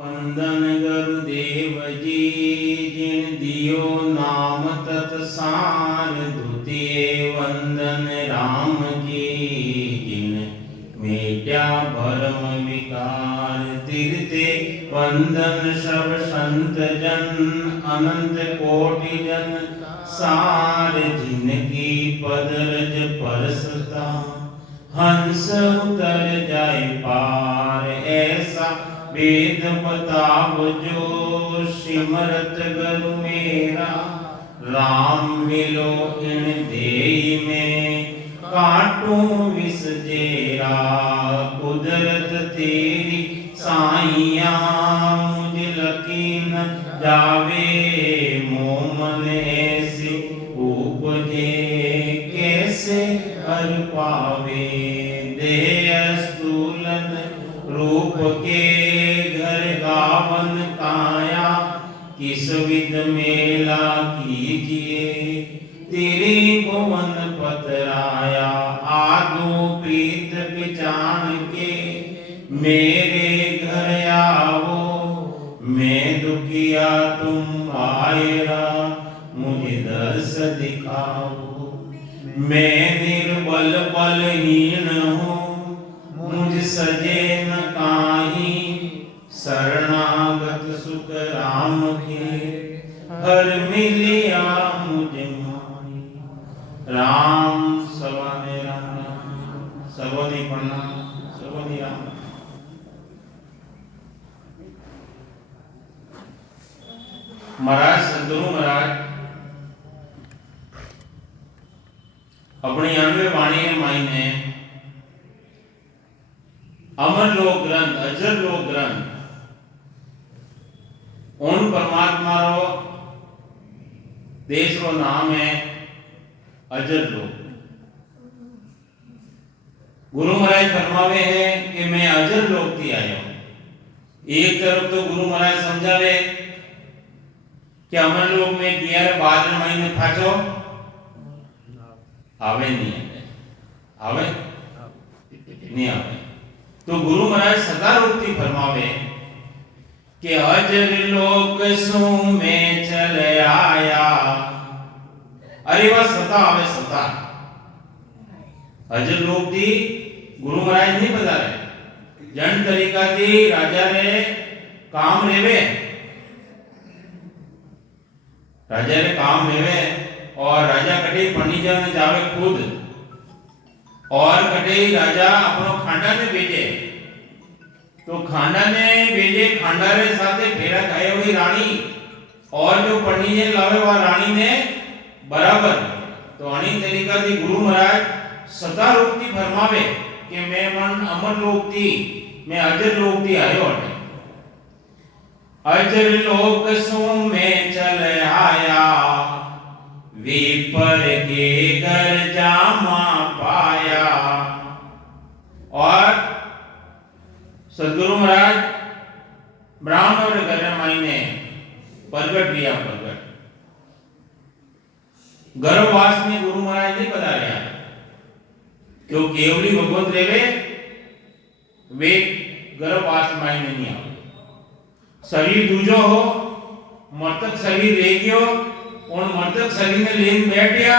वंदन गुरुदेव जी जिन दियो नाम तत्सार। द्वितीय वंदन राम जी जिन मेट्या भरम विकार। तृतीय वंदन सब संत जन अनंत कोटि जन सार। जिनकी पदरज परसता हंस उतर जाए पार। ऐसा वेद बताव जो सिमरत गुरु मेरा। राम मिलो इन देहि में काटूं विष जेरा। कुदरत तेरी साइया मुझ लकीन जावे। मोमन ऐसे उपजे कैसे हर पावे। देह स्थूलन रूप के घर गावन काया। किस विध मेला कीजिए तेरे भुवन पतराया। आदो प्रीत पिचान के मेरे घर आओ। मैं दुखिया तुम आयरा मुझे दर्श दिखाओ। मैं निर्बल बलहीन हूँ मुझ सजे न काहीं। शरणागत सुख राम के हर मिलिया मुझ माही। राम सवाने राम सबोनी प्रणाम सबोनी राम। महाराज सदगुरु महाराज अपनी 91 वाणी मायने अमर लोक ग्रंथ अजर लोक ग्रंथ उन परमात्मा रो देश रो नाम है अजर लोक। गुरु महाराज फरमावे हैं कि मैं अजर लोक थी आयो। एक तरफ तो गुरु महाराज समझावे कि अमर लोक में 11 12 महीने फाचो आवे नहीं आवे नहीं आवे। तो गुरु महाराज सदा रूपती फरमावे कि अजर लोक सु में चल आया। अरे वह सता आवे सता अजर लोक थी गुरु महाराज नहीं बता रहे। जन तरीका थी राजा रे काम रेवे राजा रे काम रेवे और राजा कटे फर्नीचर में जावे खुद और कटे राजा अपनो खांडा ने भेजे। तो खांडा ने भेजे खांडा रे साथे फेरा खाए हुई रानी और जो फर्नीचर लावे वह रानी ने बराबर। तो अणी तरीका थी गुरु महाराज सदा रूपती फरमावे कि मैं मन अमर लोक थी मैं अजर लोक थी आयो। अजर लोक सु में चल आया। विपर के घर जामा पाया। और सदगुरु महाराज ब्राह्मण और घर मायने प्रगट लिया प्रगट। गर्भवास में गुरु महाराज ने बता रहा क्यों केवली भगवत रेवे वे गर्भवास मायने नहीं आवे। शरीर दूजो हो मर्तक शरीर रह गयो उन मर्तक शरीर में लेन बैठ गया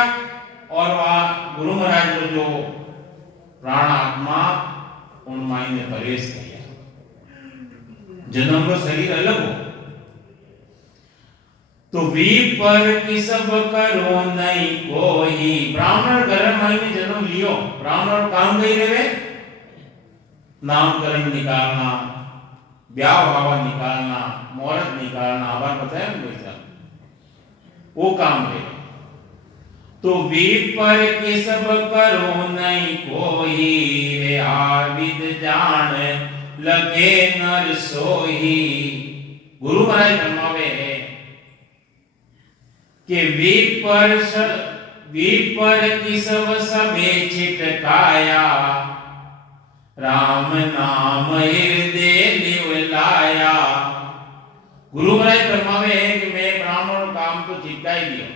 और वह गुरु महाराज को जो प्राण आत्मा उन मायने प्रवेश किया। जन्म का शरीर अलग हो तो विपर की सब करो नहीं कोई। ब्राह्मण घर मायने जन्म लियो ब्राह्मण काम कही रहे नामकरण निकालना ब्याह भावा निकालना मुहूर्त निकालना आवाज बताया ना वो काम है। तो विपर के सब करो नहीं कोई। वे आविद जान लगे नर सोही। गुरु महाराज फरमावे है कि विपर की सब सबे छिटकाया। राम नाम हृदय लिव लाया। गुरु महाराज फरमावे है कि मैं ब्राह्मण काम तो चिपका ही दियो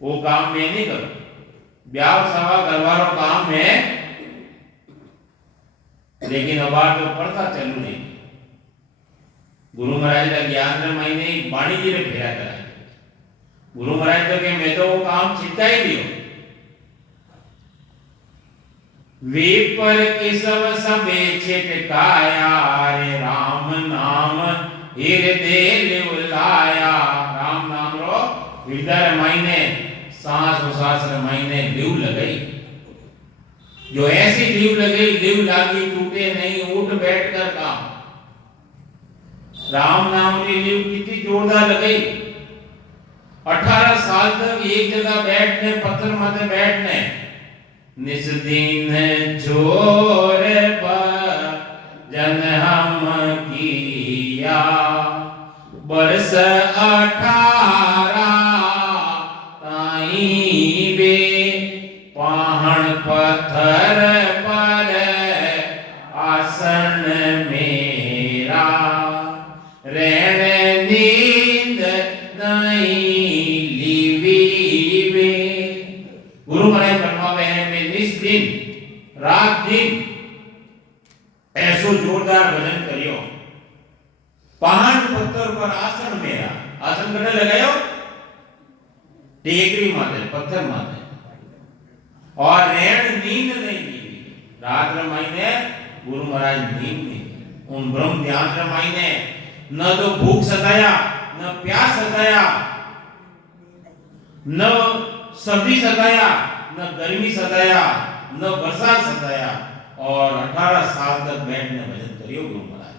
वो काम मैं नहीं करूं। ब्याह सवा करवारो काम है लेकिन अबार तो प्रथा चलू नहीं। गुरु महाराज का ज्ञान रे महीने बाणी जी ने फेरा करा। गुरु महाराज तो के मैं तो वो काम चिंता ही दियो। विपर के सबे छिटकाया रे राम नाम हृदय लिवलाया। राम नाम रो हृदय महीने सांस उसास महीने लिव लगई। जो ऐसी लिव लगई, लिव लागी टूटे नहीं, उठ बैठ कर काम। राम नाम की लिव कितनी जोरदार लगई। 18 साल तक एक जगह बैठने, पत्थर माथे बैठने, निस दिन जोर पर जन हम किया, बरस 18 ताई बे पहाड़ पत्थर पर आसन मेरा, रैन नींद नहीं लीवी वे। गुरु महाराज फरमावे हैं मैं निस दिन रात दिन ऐसो जोरदार भजन करियो। पहाड़ पत्थर पर आसन मेरा, आसन कने लगायो टेकरी माथे, पत्थर माथे, और रैन नींद नहीं लीवी। रात रे महीने गुरु महाराज नींद नहीं, उन ब्रह्म ध्यान रे महीने न तो भूख सताया, न प्यास सताया, न सर्दी सताया, न गर्मी सताया, न बरसात सताया, और 18 साल तक बैठने भजन करियो गुरु महाराज।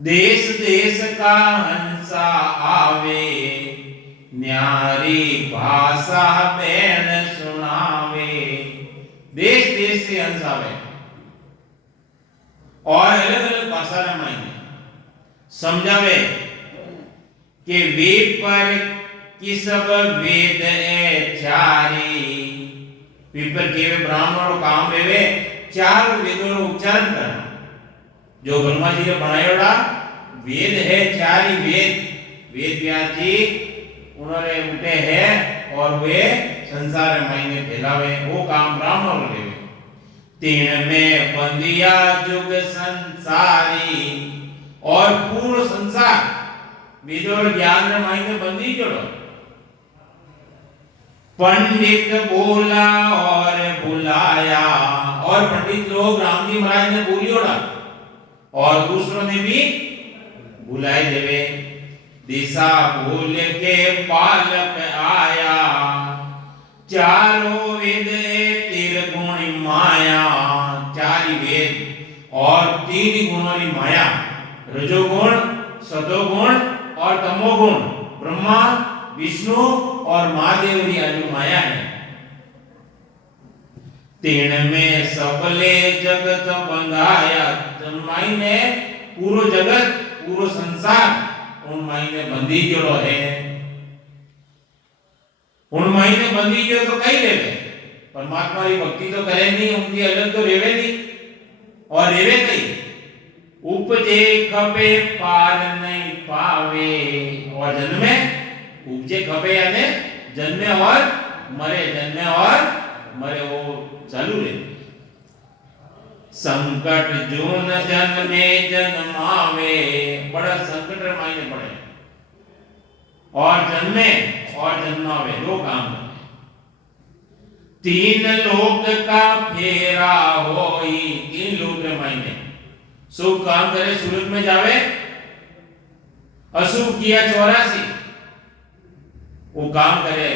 देश देश का हंसा आवे, न्यारी भाषा बैन सुनावे। देश देश से हंस आवे और अलग अलग भाषा रे मायने समझावे कि वेद पर कि सब वेद ए चारी। पीपर केवे ब्राह्मणों काम वेवे 4 वेदों रो उच्चारण करना। जो ब्रह्मा जी ने बनायोड़ा वेद है, 4 ही वेद। वेद व्यास जी उन्होंने उठे हैं और वे संसार मायने फैलावे, वो काम ब्राह्मणों लेवे। तीन में बंदिया जुग संसारी, और पूर्ण संसार वेदों ज्ञान रे मायने बंदी जोड़ो। पंडित बोला और बुलाया, और पंडित लोग राम जी महाराज ने बोलियोड़ा और दूसरों ने भी बुलाए देवे। दिशा भूल के बालक आया, चारों वेद त्रिगुण माया। 4 ही वेद और 3 गुणों की माया, रजोगुण, सतोगुण और तमोगुण, ब्रह्मा विष्णु और महादेव की आयु माया है। तीन में सबले जगत बंधाया, मायने पूरो जगत पूरो संसार उन मायने बंदी जोड़ो है। उन मायने बंदी जो तो कई लेवे, परमात्मा की भक्ति तो करे नहीं, उनकी अलग तो रेवे नहीं, और रेवे कई उपजे खपे पार नहीं पावे। और जन्मे उपजे खपे यानी जन्मे और मरे, जन्मे और मरे, वो चालू रहे। संकट जून जन्मे जन्मावे, बड़ा संकट मायने पड़े, और जन्मे और जन्मावे, 2 काम है। 3 लोक का फेरा होई, 3 लोक के मायने शुभ काम करे सूरज में जावे, अशुभ किया 84 वो काम करे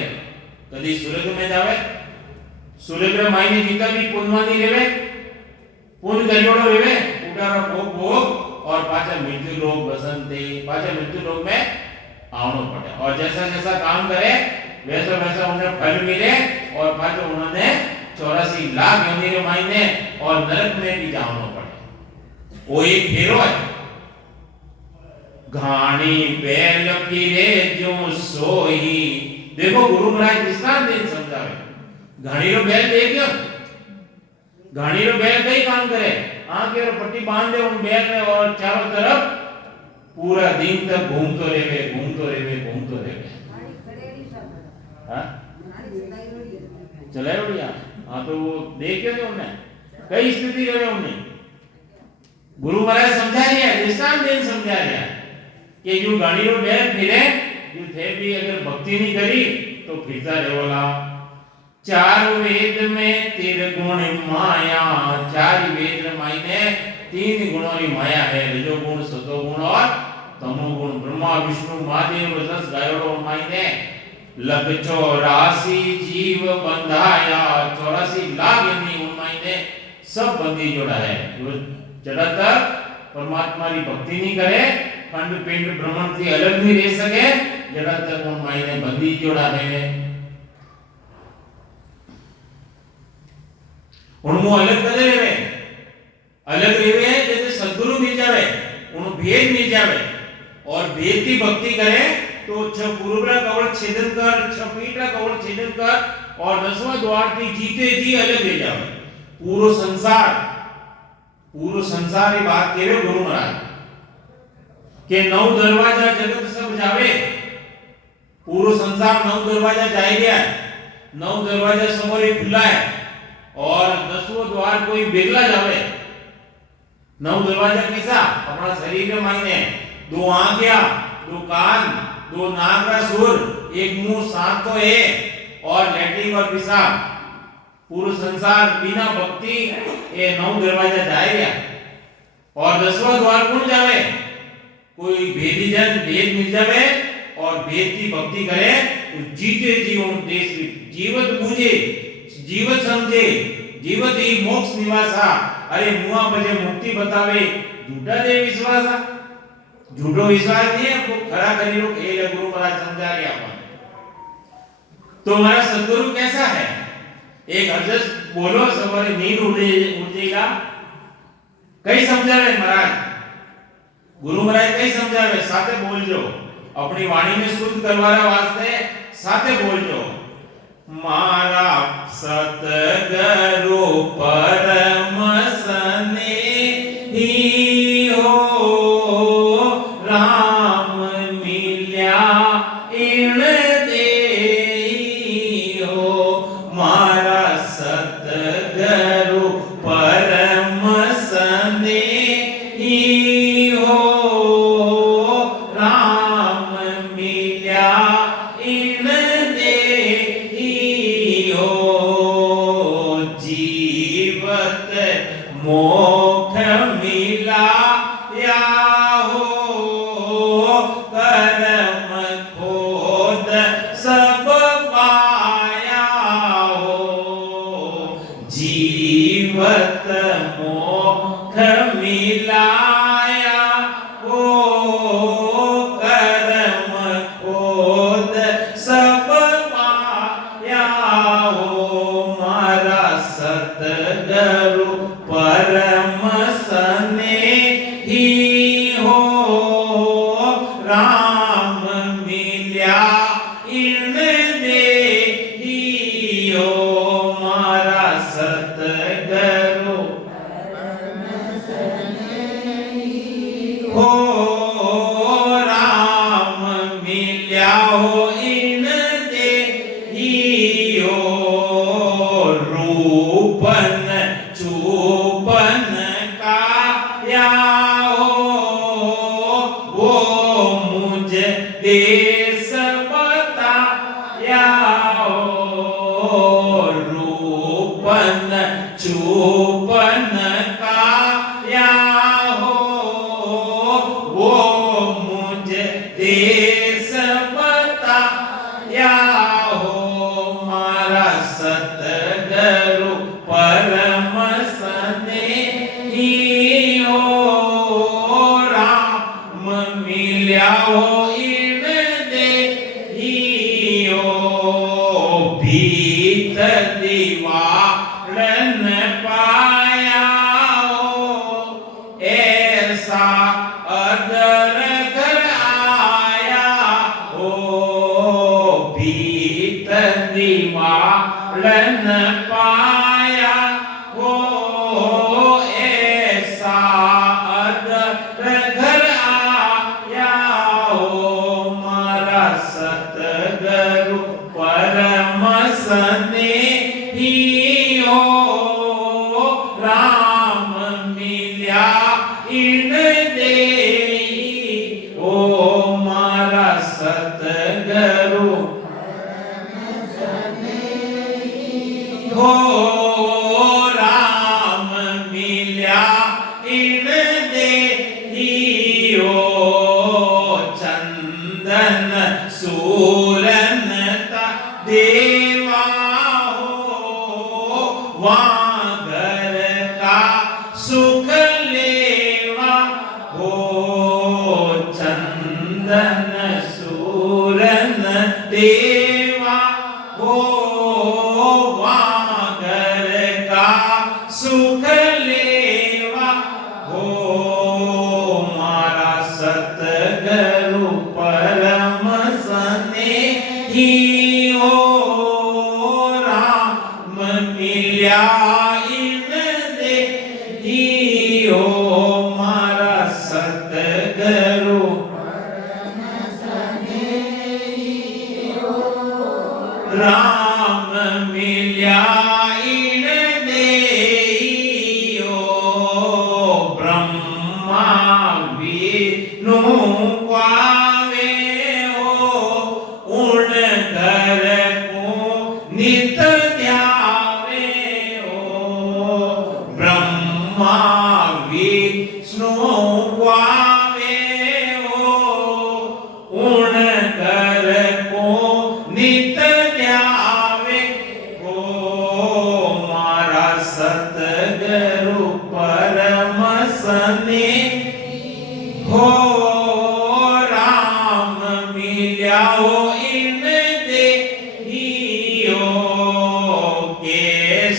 कदी सूरज में जावे। सूरज रे मायने जितना भी पुण्यवानी रेवे, पुण्य करियोड़ो रेवे, उठारो भोग भोग और पाछा मृत्यु लोक बसंते, पाछा मृत्यु लोक में आवनो पड़े। और जैसा जैसा काम करे वैसा वैसा उन्हें फल मिले, और पाछो उन्होंने 84 लाख योनि रे मायने और नरक में भी जानो पड़े। वो एक फेरो है। घाणी बैल फिरे जो सोई, देखो गुरु महाराज दृष्टांत दे समझावे। घाणी रो बैल देखियो, घाणी रो बैल कई काम करे, आंखें रो पट्टी बांध दे उन बैल में, और चारों तरफ पूरा दिन तक घूमतो रहेवे, घूमतो रहेवे, घूमतो रहेवे। हाँ चलाए बढ़िया। हाँ तो वो देखियो ने उन्हें कई स्थिति रहे उन्हें, गुरु महाराज समझा रहे हैं, दृष्टांत देन समझा रहे हैं कि जो गाड़ी रो ढेर फिरे जो थे भी अगर भक्ति नहीं करी तो फिरता रहे वाला। चार वेद में त्रिगुण माया, चार वेद मायने तीन गुणों की माया है, रजोगुण, सतोगुण और तमोगुण। ब्रह्मा विष्णु महादेव रजस गायोड़ो मायने लग 84 जीव बंधाया, 84 लाख यानी उन मायने सब बंदी जोड़ा है। जो जड़ा तक परमात्मा की भक्ति नहीं करे, खंड पिंड ब्रह्मांड से अलग नहीं रह सके, जड़ा तक उन मायने बंदी जोड़ा है। उनको अलग कर देवे, अलग रेवे जैसे सद्गुरु मिल जावे, उनको भेद मिल जावे और भेद की भक्ति करे तो छ पूर्वरा कवल छेदन कर, छ पीठा कवल छेदन कर और 10वां द्वार की जीते जी अलग ले जावे। पूरो संसार की बात केवे गुरु महाराज के 9 दरवाजा जगत सब जावे, पूरो संसार 9 दरवाजा जाए गया, 9 दरवाजा समोरे खुला है और 10वां द्वार कोई बेगला जावे। 9 दरवाजा किसा अपना शरीर में मायने 2 आंखें, 2 कान, 2 नाक का सुर, 1 मुंह, 7 तो है और लैट्रिन और पेशाब। पूरा संसार बिना भक्ति ये 9 दरवाजा जाएगा और 10वां द्वार कौन जावे? कोई भेदी जन भेद मिल जावे और भेद की भक्ति करे तो जीते जीवन देश जीवत बूझे, जीवत समझे, जीवत ही मोक्ष निवासा। अरे मुआ बजे मुक्ति बतावे, झूठा दे विश्वासा, झूठो विश्वास नहीं है, आपको खरा करी लो। ये गुरु महाराज समझा रहे अपन। तो हमारा सद्गुरु कैसा है? एक अर्जस बोलो सवारे नींद उड़ेगा। कई समझा रहे महाराज, गुरु महाराज कई समझा रहे, साथे बोल जो अपनी वाणी में शुद्ध करवाना वास्ते साथे बोल जो। मारा सतगुरु परम स्नेही हो, राम मिल्या इण देई हो। मारा सतगुरु परम स्नेही हो, राम मिल्या इण देई हो। जीवत मोक्ष मिला या हो, कर्म खोद सब पाया हो। जीवत मोक्ष मिलाया हो, कर्म खोद सब पाया हो। मारा सतगुरु परम स्नेही हो, राम मिल्या इण देई हो। मारा सतगुरु हो, राम मिल्या हो इण देई हो। रूपन चूपन काया हो, वो मुझे देश बताया हो। रूपन चूपन काया हो, वो मुझे देश बताया हो। मारा सतगुरु परम स्नेही हो, राम मिल्या हो इण देई हो। भीत दीवारन पाया हो, ऐसा अदर घर आया हो। भीत दीवारन पाया हो, ऐसा अदर घर आया हो। मारा सतगुरु परम स्नेही हो, राम मिल्या ઈન દેઈ ઓ મારા સતગુરુ હો રામ મિલ્યા ઈન દેઈ ઓ ચંદન સુરનતા દેવા હો વાગર કા સુખ લેવા હો ચંદન સુરન દેવા હો વાગર કા સુખ લેવા હો મારા સતગુરુ પરમ સ્નેહી હો રામ મિલ્યા ઈન દેઈ ઓ મારા સતગુરુ રામ મિલ્યા ઈન દેઈ ઓ બ્રહ્મા વિષ્ણુ પાવે ઓ ઉણ ધર કો નિત ધ્યાવે ઓ બ્રહ્મા વિષ્ણુ પાવે ઓ ઉણ ધર કો નિત ધ્યાવે ઓ મારા સતગુરુ પરમ સ્નેહી હો રામ મિલ્યા ઓ ઈન દેઈ ઓ કે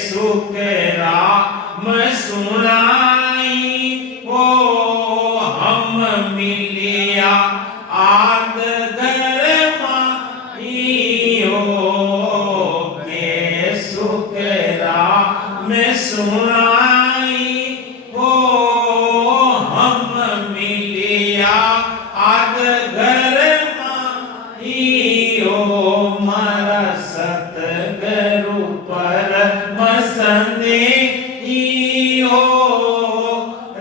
સુખ રામ સુનાઈ ઓ હમ મિલ્યા આદ ઘરમાં ઈ ઓ કે સુખ રામ સુનાઈ ઓ હમ મિલ્યા આદ ઘરમાં ઈ ઓ મારા સતગુરુ પરમ સ્નેહી ઓ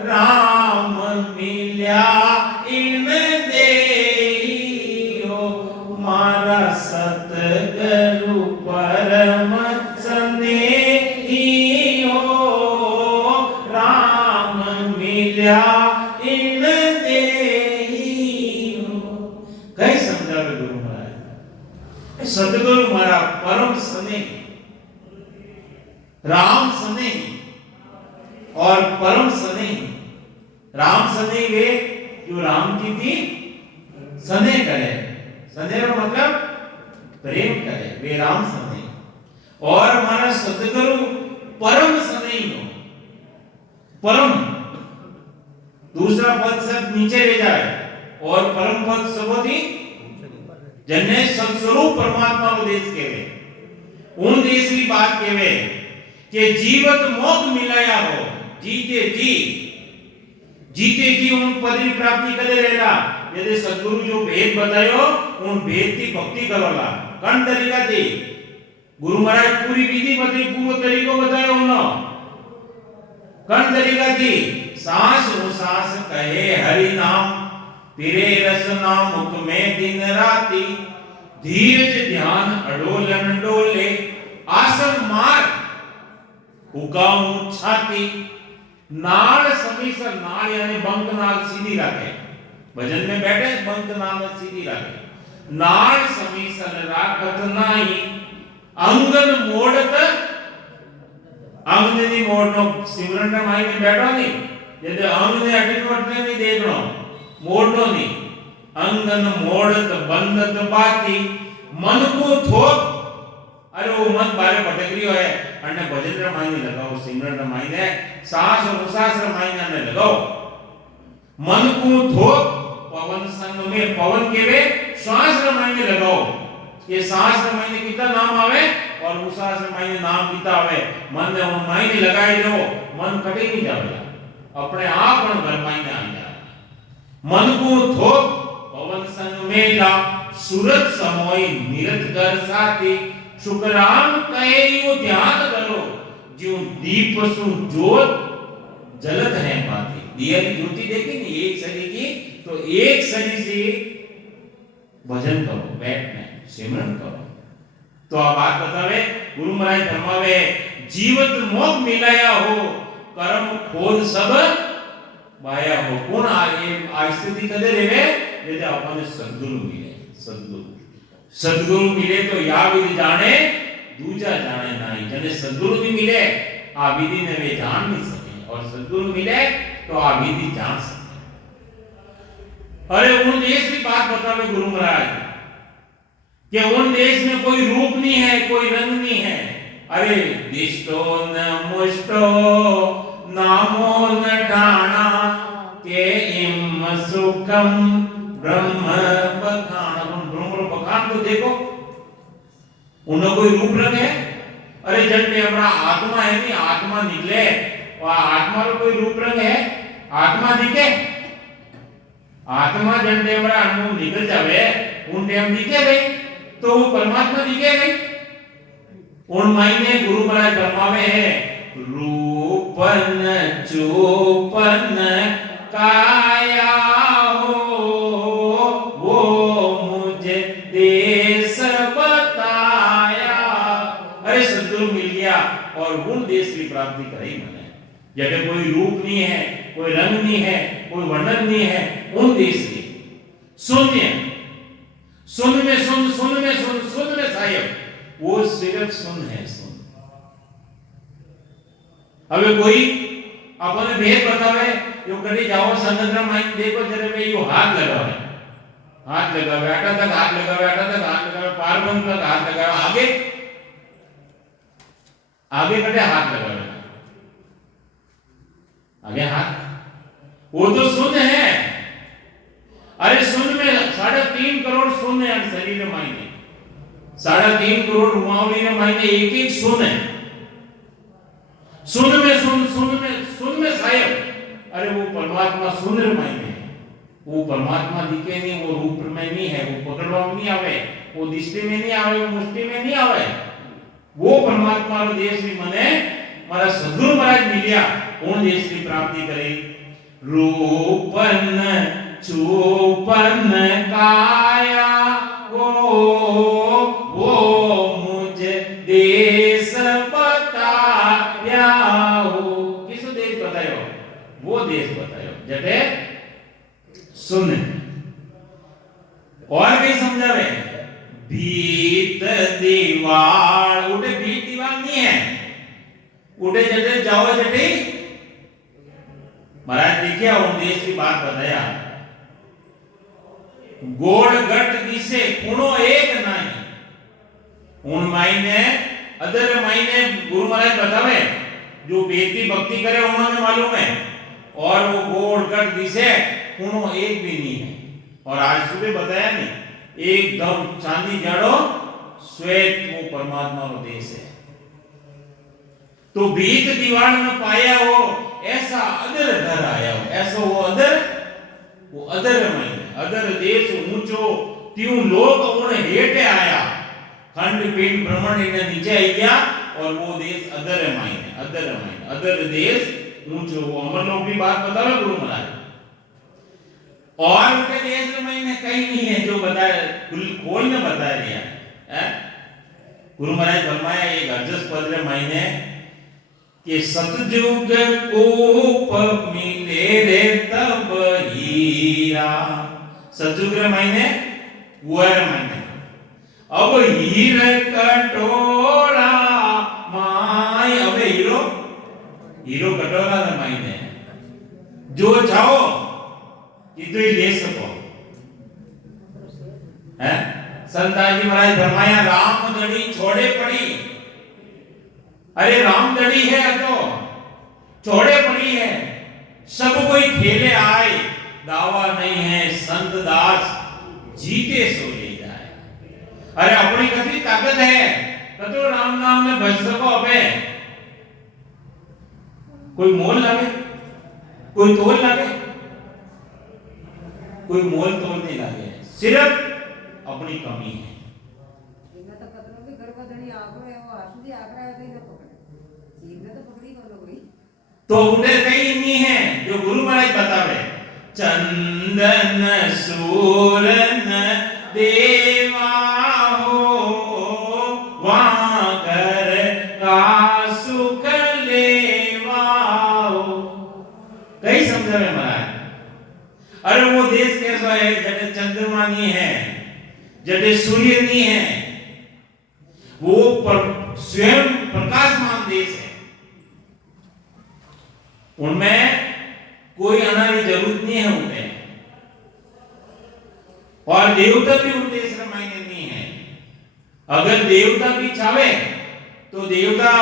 રામ મિલ્યા ઈન દેઈ ઓ મારા સતગુરુ પરમ સ્નેહી ઓ રામ મિલ્યા ઈન દેઈ ઓ કઈ સમજાવે ગુરુ મહારાજ સતગુરુ મારા परम स्नेही राम स्नेही और परम स्नेही राम स्नेही वे जो राम जी थी स्नेह करे स्नेह का मतलब प्रेम करे वे राम स्नेही और हमारा सतगुरु परम स्नेही हो परम दूसरा पद सब नीचे ले जाए और परम पद सबोधी जन्ने सत्स्वरूप परमात्मा को देश केवे उन देश की बात केवे कि जीवत मोक्ष मिलाया हो जीते जी उन पद की प्राप्ति करे रहेला यदि सद्गुरु जो भेद बतायो उन भेद की भक्ति करोला कौन तरीका थी गुरु महाराज पूरी विधि बता पूरा तरीको बतायो उन्हों कौन तरीका थी सांस उसास कहे हरि नाम तेरे रस नाम मुख में दिन राती धीरज ध्यान अडोलन डोले आसन मार हुकाऊ छाती नाल समीसर नाल यानी बंक नाल सीधी रखे भजन में बैठे बंक नाल सीधी रखे नाल समीसर राखत नाही अंगन मोड़त अंग ने मोड़नो सिमरन में माई में बैठो नहीं यदि अंग ने अटक वटने नहीं देखनो मोड़नो नहीं अंगन मोड़त बंदत बाती मन को थोप अरे वो मन बारे भटक रही है अन्य भजन रे मायने लगाओ सिमरन रे मायने सांस और उसास रे मायने लगाओ मन को थोप पवन संग में पवन केवे श्वास रे मायने लगाओ ये सांस रे मायने कितना नाम आवे और उसास रे मायने नाम कितना आवे मन ने उन मायने लगाई दो मन कटे नहीं जावेला अपने आप पण घर मायने आ जाए मन को थोप पवन संग में ला सूरत समोई निरत कर साथी शुक्रान कहे यो ध्यान करो जो दीप सु जोत जलत है बाती दिया की ज्योति देखी नहीं एक शरीर की, तो एक शरीर से भजन करो, बैठने सिमरन करो। तो आ बात बतावे गुरु महाराज फरमावे जीवत मोक्ष मिलाया हो, कर्म खोद सब वाया हो। कौन आ स्थिति कदे रेवे जैसे अपने सद्गुरु मिले, सद्गुरु मिले तो या विधि जाने दूजा जाने नहीं। जने सद्गुरु भी मिले आ विधि ने वे जान नहीं सके, और सद्गुरु मिले तो आ विधि जान सके। अरे उन देश की बात बतावे गुरु महाराज कि उन देश में कोई रूप नहीं है, कोई रंग नहीं है। अरे दिष्टो न मुष्टो नामो न ठाना के इम सुखम ब्रह्म बखान। ब्रह्म बखान तो देखो, उन्हें कोई रूप रंग है? अरे जब में हमारा आत्मा है नहीं, आत्मा निकले और आत्मा का कोई रूप रंग है? आत्मा दिखे? आत्मा जब में हमारा अनुभव निकल जावे उन टाइम दिखे गई तो वो परमात्मा दिखे गई। उन मायने गुरु महाराज फरमावे है रूपन चूपन काया हो, वो मुझे देश बताया। अरे सद्गुरु मिल गया और उन देश की प्राप्ति कराई मैंने, जगह कोई रूप नहीं है, कोई रंग नहीं है, कोई वर्णन नहीं है, उन देश की शून्य, सुन में सुन, सुन में सुन, सुन में साहिब, वो सिर्फ सुन है, सुन। अबे कोई अपने भेद बतावे यो कभी जाओ संगत माइंड देखो जरे में यो हाथ लगावे, हाथ लगावे आटा तक हाथ लगावे, आटा तक हाथ लगावे, पारबंद तक हाथ लगावे, आगे आगे कटे हाथ लगावे, आगे हाथ, वो तो सुन है। अरे सुन में 3.5 करोड़ सुन है शरीर मायने, 3.5 करोड़ रुमावली मायने एक एक सुन है। सुन में सुन, सुन में सुन में साहिब। अरे वो परमात्मा सुन रे मायने, वो परमात्मा दिखे नहीं, वो रूप में नहीं है, वो पकड़वा में नहीं आवे, वो दृष्टि में नहीं आवे, वो मुष्टि में नहीं आवे। वो परमात्मा रो देश भी मने मारा सद्गुरु महाराज मिलिया, उन देश की प्राप्ति करे। रूपन चूपन काया वो मुझे देश बताया हो। किस देश बतायो? वो देश बतायो जटे सुन। और कहीं समझावे भीत दीवार, उठे भीत दीवार नहीं है, उठे जटे जाओ जटे महाराज देखिए उन देश की बात बताया। गोड़ गट दिसे कुणो एक नहीं। उन मायने अदर मायने गुरु महाराज बतावे जो बेटी भक्ति करे उन्होंने मालूम है, और वो गोड़ गट दिसे कुणो एक भी नहीं है। और आज सुबह बताया नहीं, एकदम चांदी जाड़ो श्वेत वो परमात्मा का देश है। तो भीत दीवार में पाया हो ऐसा अदर घर आया हो, ऐसा वो अदर मायने अदर देश ऊंचो त्यों लोग उन हेठे आया, खंड पिंड भ्रमण इने नीचे आई गया, और वो देश अदर मायने अदर देश ऊंचो। वो अमरलोक की बात बतावे गुरु महाराज। और उनके देश में कहीं नहीं है जो बताया, खोल ने बता दिया है। गुरु महाराज फरमाया एक अर्जस पद मायने कि सतयुग कोप मिले रे तब हीरा। सतयुग रे मायने कुंवर मायने, अब हीर कटोरा माय, अब हीरो कटोरा रे मायने जो चाहो कि तो ही ले सको है। संताजी महाराज फरमाया राम दड़ी छोड़े पड़ी। अरे राम दड़ी है तो छोड़े पड़ी है, सब कोई खेले आए, दावा नहीं है संत दास जीते सो ले जाए। अरे अपनी कथी ताकत है तो राम नाम में बच सको। अबे कोई मोल लगे, कोई तोल लगे, कोई मोल तोल नहीं लगे, सिर्फ अपनी कमी है। तो उठे कई नहीं है जो गुरु महाराज बतावे, चंदन सूरन देवा हो वहां घर का सुख लेवा हो। कई समझावे महाराज। अरे वो देश कैसा है जटे चंद्रमा नहीं है, जटे सूर्य नहीं है, वो स्वयं प्रकाशमान देश है, उनमें कोई आना की जरूरत नहीं है उनमें, और देवता भी उन देश मायने नहीं है। अगर देवता भी चाहे तो देवता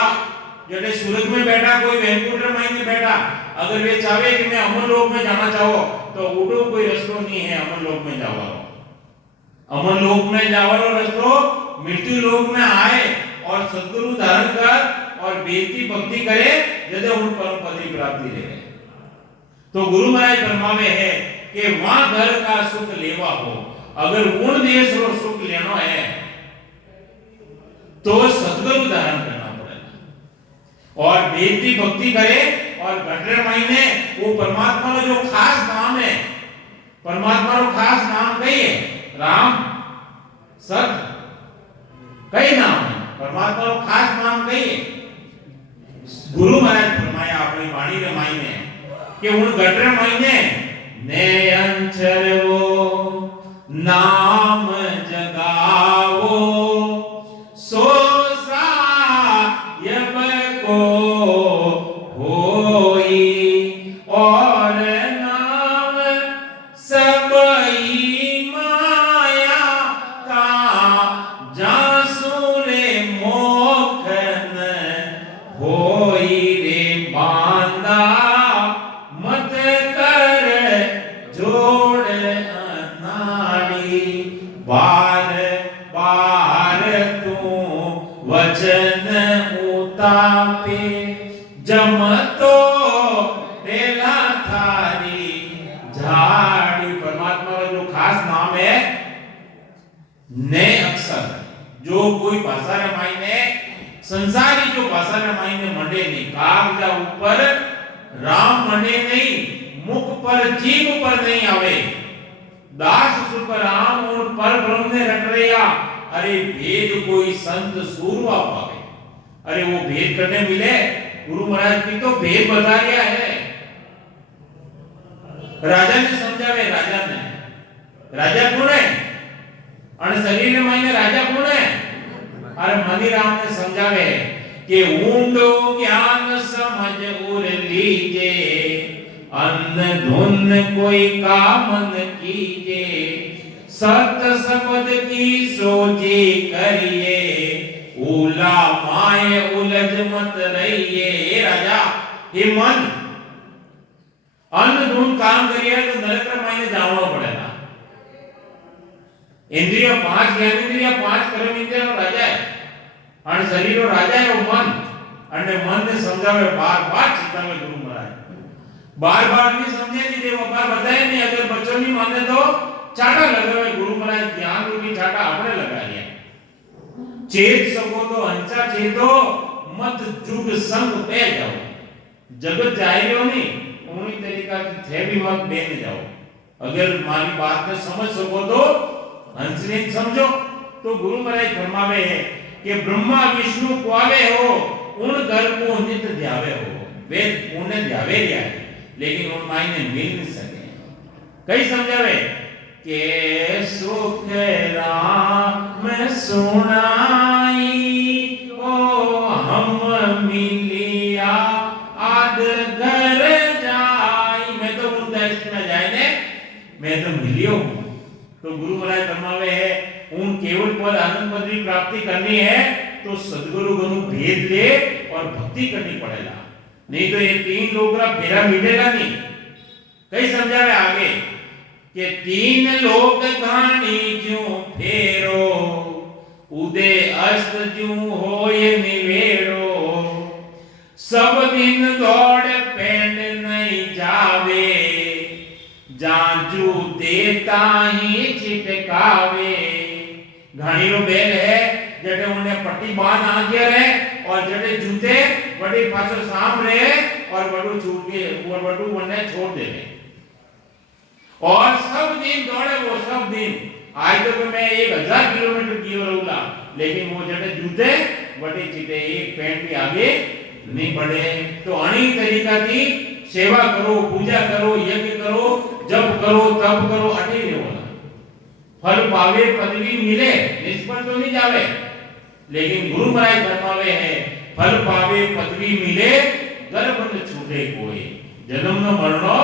जैसे सूरज में बैठा कोई वैकुंठ मायने बैठा, अगर वे चाहे कि मैं अमर लोक में जाना चाहो तो उठो कोई रास्ता नहीं है अमर लोक में जावारो। अमर लोक में जावारो रास्ता मृत्यु लोक में आए और सद्गुरु धारण कर और वेद की भक्ति करे जदे उन परम पद की प्राप्ति ले। तो गुरु महाराज फरमावे है कि वहां घर का सुख लेवा हो, अगर उन देश रो सुख लेना है तो सद्गुरु धारण करना पड़ेगा और वेद की भक्ति करे और घटरे महीने वो परमात्मा का जो खास नाम है, परमात्मा का खास नाम कई है, राम सत कई नाम है, परमात्मा का खास नाम कई है। गुरु महाराज फरमाया अपनी वाणी रे मायने कि उन घटरे महीने ने अंचर वो नाम जगावो सो सायब को होई और नाम सबई माया का जासुरे मोखन होई रे बांदा मत कर जोड़ अनाड़ी बार बार तू वचन उतापे जम तो बेला थारी झाड़ी। परमात्मा का जो खास नाम है नए अक्षर, जो कोई भाषा रे मायने संसारी जो भाषा रे मायने मंडे नहीं, कागजा ऊपर राम मंडे नहीं, मुख पर जीभ पर नहीं आवे, दास सुख राम और पर ब्रह्म ने रट रहा। अरे भेद कोई संत सूरवा पावे, अरे वो भेद करने मिले। गुरु महाराज की तो भेद बता दिया है। राजा ने समझावे, राजा कौन है और शरीर में मायने राजा कौन है। अरे मनी राम ने समझावे कि ऊंडो ज्ञान समझ उर लीजे अन्न धुन कोई कामन कीजे सत शब्द की सोची करिए उला माए उलझ मत रहिए। राजा हे मन अन्न धुन काम करिए तो नरक मायने जावना पड़ेगा। इंद्रिय पांच ज्ञानेंद्रिय पांच कर्म इंद्रिय राजा है और शरीर रो राजा है वो मन। અને મનને સમજાવે બાર ચિંતાવે ગુરુ મહારાજ બાર नहीं समझे नहीं देव बार बताए नहीं। अगर बच्चों नहीं माने तो चाटा लगावे गुरु महाराज ज्ञान रूपी चाटा अपने लगा लिया। चेत सको तो अंचा चेतो मत जुग संग पे जाओ, जगत जाएगा नहीं उन्हीं तरीका की थे भी मत बेन जाओ। अगर मारी बात में समझ सको तो हंस ने समझो। तो गुरु महाराज फरमावे है कि ब्रह्मा विष्णु कुआवे हो उन घर को नित ध्यावे हो। वे उन्हें ध्यावे रिया है लेकिन उन मायने मिल नहीं सके। कई समझावे के सुख राम सुनाई ओ हम मिलिया आद घर जाई। मैं तो उन देश में जाए ने मैं तो मिलियो। तो गुरु महाराज फरमावे है उन केवल पद आनंद पद की प्राप्ति करनी है तो सद्गुरु गुरु भेद ले और भक्ति करनी पड़ेगा, नहीं तो ये तीन लोग का फेरा मिटेगा नहीं। कई समझावे आगे कि तीन लोग घानी क्यों फेरो उदय अस्त क्यों होए निवेरो सब दिन दौड़ पेंड नहीं जावे जांचू देता ही छिटकावे। घानी रो बेल है जटे उन्हें पट्टी बांध आगे रहे और जटे जूते बड़ी पाछो साम रहे और बटू छूट के और बटू बनने छोड़ देवे और सब दिन दौड़े वो सब दिन आज तो मैं 1000 किलोमीटर कियो रहूला लेकिन वो जड़े जूते बटे चिते एक पैंट भी आगे नहीं बढ़े। तो अणी तरीका की सेवा करो, पूजा करो, यज्ञ करो, जप करो, तप करो, अटी रहो फल पावे पदवी मिले निष्फल तो नहीं जावे। लेकिन गुरु महाराज फरमावे है फल पावे पदवी मिले गर्भ न छूटे कोई जन्म न मरणो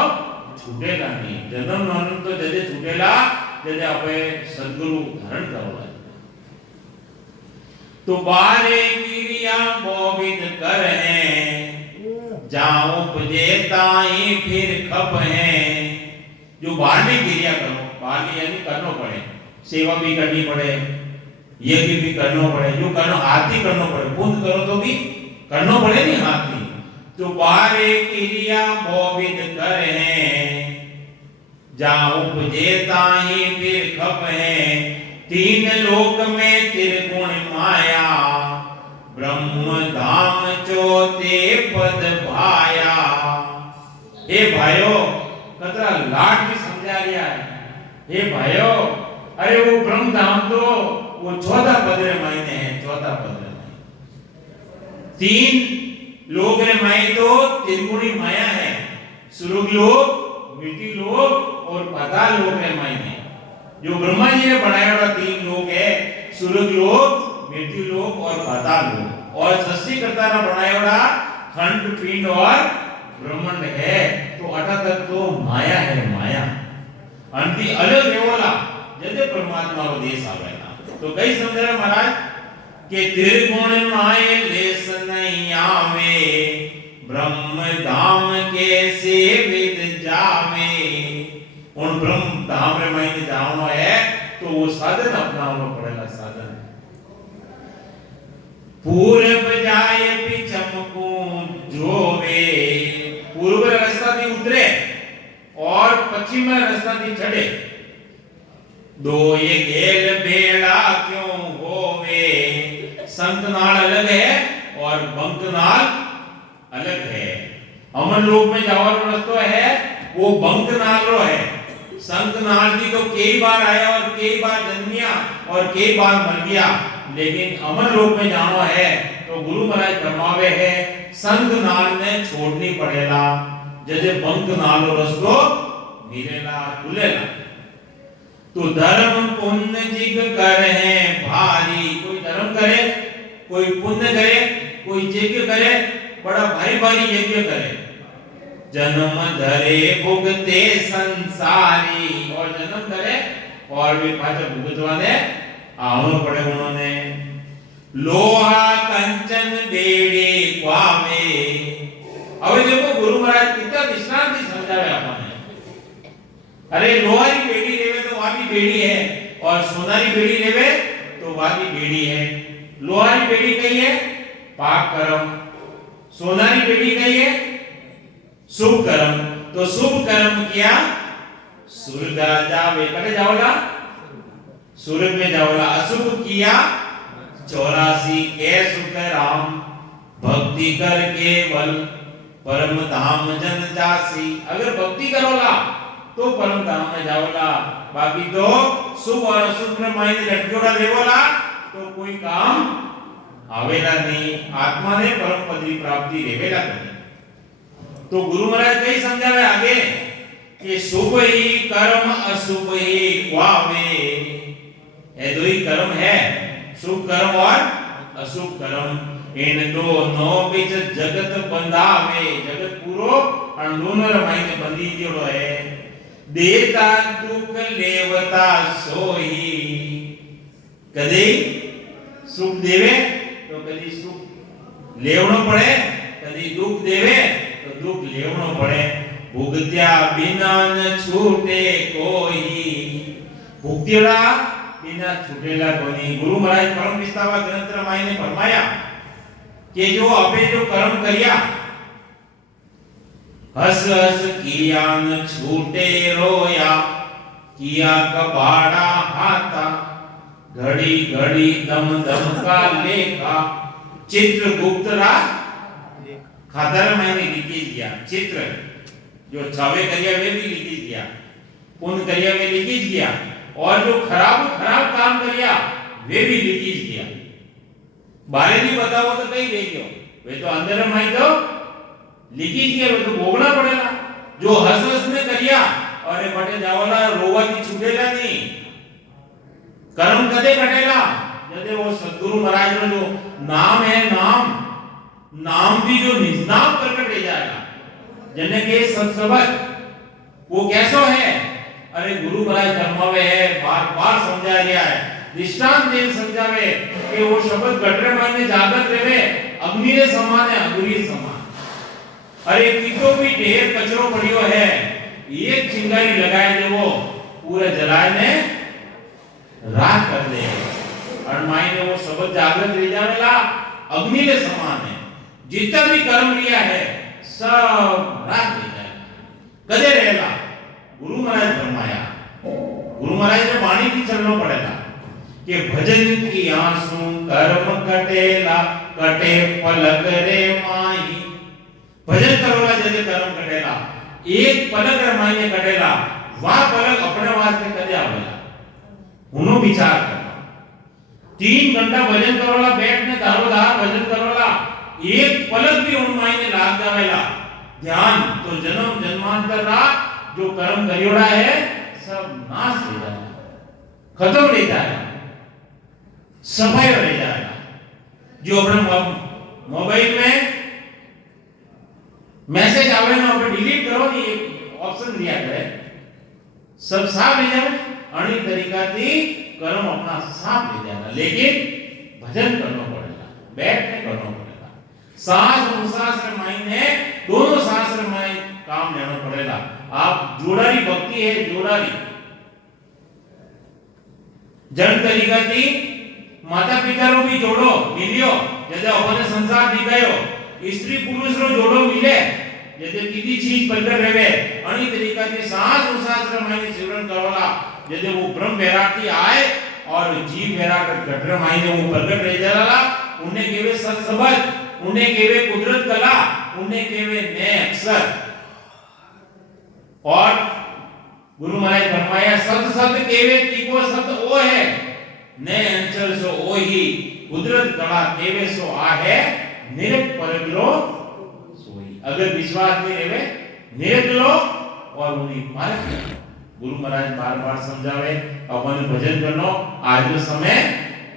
छूटेला नहीं। जन्म मरण तो जदे छूटेला जदे आपे सद्गुरु धारण करवा। तो बारे क्रिया मोविद कर हैं जाऊं उपजे ताई फिर खप हैं। जो बाहरी क्रिया करो बाहरी यानी करना पड़े, सेवा भी करनी पड़े, यज्ञ भी करना पड़े, जो करना हाथ ही करना पड़े, पुण्य करो तो भी करना पड़े नहीं हाथ ही। तो बारे क्रिया मोविद कर हैं जाऊं उपजे ताई फिर खप हैं। तीन लोक में त्रिगुण माया ब्रह्म धाम चौथे पद भाया। हे भाइयों कतरा लाट भी समझा गया है। हे भाइयों अरे वो ब्रह्म धाम तो वो 14 पद रे मायने है, 14 पद रे मायने। तीन लोक रे मायने तो त्रिगुणी माया है, सुरग लोक, मृत्यु लोक और पाताल लोक रे मायने। जो ब्रह्मा जी ने बनाया हुआ 3 लोक है, सुरग लोक, मृत्यु लोक और पाताल लोक। और सृष्टिकर्ता ने बनाया हुआ खंड पिंड और ब्रह्मांड है। तो अटा तक तो माया है, माया अंति अलग रेवला जदे परमात्मा रो देश आवेला। तो कई समझे महाराज के त्रिगुण माये लेस नहीं आवे ब्रह्म धाम कैसे विद जावे। उन ब्रह्म धाम रे मायने जानो है तो वो साधन अपनाना पड़ेगा। साधन पूरब जाए पिछमकू जोवे, पूर्व रास्ता थी उतरे और पश्चिम रास्ता थी चढ़े। दो ये गेल बेड़ा क्यों होवे, संत नाल अलग है और बंक नाल अलग है। अमर लोक में जावानो रास्ता है वो बंक नाल रो है। संत नाल जी तो कई बार आया और कई बार जन्मिया और कई बार मर गया, लेकिन अमर लोक में जाना है तो गुरु महाराज फरमावे है संत नाल ने छोड़नी पड़ेला जदे बंक नालो रस्तो मिलेला खुलेला। तो धर्म पुण्य जिग कर है भारी, कोई धर्म करे, कोई पुण्य करे, कोई यज्ञ करे, बड़ा भारी भारी यज्ञ करे। जन्म धरे भुगते संसारी, और जन्म करे और भी पाछा भुगतवाने आवनो पड़े उन्होंने। लोहा कंचन बेड़ी क्वामे। अब देखो गुरु महाराज कितना विश्रांति समझावे आपने। अरे लोहारी बेड़ी लेवे तो वहां भी बेड़ी है और सोनारी बेड़ी लेवे तो वहां भी बेड़ी है। लोहारी बेड़ी कही है पाप कर्म, सोनारी बेड़ी कही है शुभ कर्म। तो शुभ कर्म किया स्वर्ग जावे, कटे जाओला स्वर्ग में जाओला। अशुभ किया 84 के सुख राम भक्ति कर केवल परम धाम जन जासी। अगर भक्ति करोला तो परम धाम में जाओला, बाकी तो शुभ और अशुभ में मायने लटकोड़ा देवोला तो कोई काम आवेला नहीं। आत्मा ने परम पद की प्राप्ति रेवेला नहीं। तो गुरु महाराज कई समझावे आगे कि शुभ ही कर्म अशुभ ही क्वावे। ये दो ही कर्म है, शुभ कर्म और अशुभ कर्म। इन दोनों बीच जगत बंधावे, जगत पूरो और दोनों मायने बंधी जोड़ो है। देता दुख लेवता सोई, कदी सुख देवे तो कदी सुख लेवनो पड़े, कदी दुख देवे तो दुख लेवनो पड़े। भुगत्या बिना न छूटे कोई, भुगतेला बिना छूटेला कोई। गुरु महाराज परम विस्तावा ग्रंथ मायने फरमाया कि जो आपे जो कर्म करिया हस हस किया न छूटे रोया, किया कबाड़ा हाथा घड़ी घड़ी दम दम का लेखा। चित्रगुप्त रा खातर मैंने लिखी गया चित्र जो छावे करिया वे भी लिखी गया, पुण्य करिया वे लिखी गया, और जो खराब खराब काम करिया वे भी लिखी गया। बारे भी बताओ तो कहीं रह गयो, वे तो अंदर में तो लिखी गया, वे तो भोगना पड़ेगा। जो हंस हंस ने करिया और बटे जावला रोवा की छूटेला नहीं, कर्म कदे कटेला जदे वो सद्गुरु महाराज नो जो नाम है, नाम भी जो निजनाम प्रकट रह जाएगा। जने के सत्सबत वो कैसो है, अरे गुरु महाराज फरमावे है, बार बार समझाया गया है, दृष्टांत दे समझावे कि वो शब्द गटरे माने जागत रहे अग्नि रे समान है, अग्नि समान। अरे कितो भी ढेर कचरो पड़ियो है, एक चिंगारी लगाए दे वो पूरा जलाए ने राख कर दे, और मायने वो शब्द जागृत रह जावेला अग्नि के समान है। जितना भी कर्म लिया है सब राख ले जाएगा, कदे रहेगा। गुरु महाराज फरमाया, गुरु महाराज ने वाणी की चलना पड़ेगा कि भजन की आंसू कर्म कटेला, कटे पलक रे माई। भजन करोला जदे कर्म कटेला, एक पलक रे माई कटेला, वह पलक अपने वास्ते कदे आवेला, हुनो विचार करना। 3 घंटा भजन करोला, बैठ ने दारोदार भजन करोला, एक पलक भी उन मायने लाग जावेला ध्यान, तो जन्म जन्मांतर रा जो कर्म करियोड़ा है सब नाश हो जाएगा, खत्म रह जाएगा, समय रह जाएगा। जो अपने मोबाइल में मैसेज आवे ना पे डिलीट करो, ये ऑप्शन दिया है, सब साफ रह जाए। अणी तरीका थी कर्म अपना साफ ले जाएगा, लेकिन भजन करना पड़ेगा, बैठने करना पड़ेगा। सांस उसास रे मायने दोनों सांस रे मायने काम लेना पड़ेगा। आप जोड़ारी भक्ति है, जोड़ारी जन तरीका थी माता पिता रो भी जोड़ो मिलियो, जदे अपने संसार दिखायो, स्त्री पुरुष रो जोड़ो मिले, जदे तीजी चीज प्रकट रहवे। अणी तरीका थी सांस उसास रे मायने सिमरन करवाला, जदे वो ब्रह्म वैराग्य आए और जीव वैराग्य घटर मायने वो प्रकट रह जाला। उन्हें केवे सत शब्द, उन्हें केवे कुदरत कला, उन्हें केवे नए अक्षर। और गुरु महाराज फरमाया सत सत केवे तीको सत ओ है, नए अंचल सो ओ ही, कुदरत कला केवे सो आ है, निरत परगलो सोई। अगर विश्वास नहीं रहे निरत लो और उन्हीं पार करो। गुरु महाराज बार बार समझावे, अपन भजन करनो। आज जो समय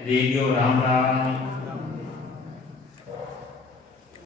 रेडियो राम राम।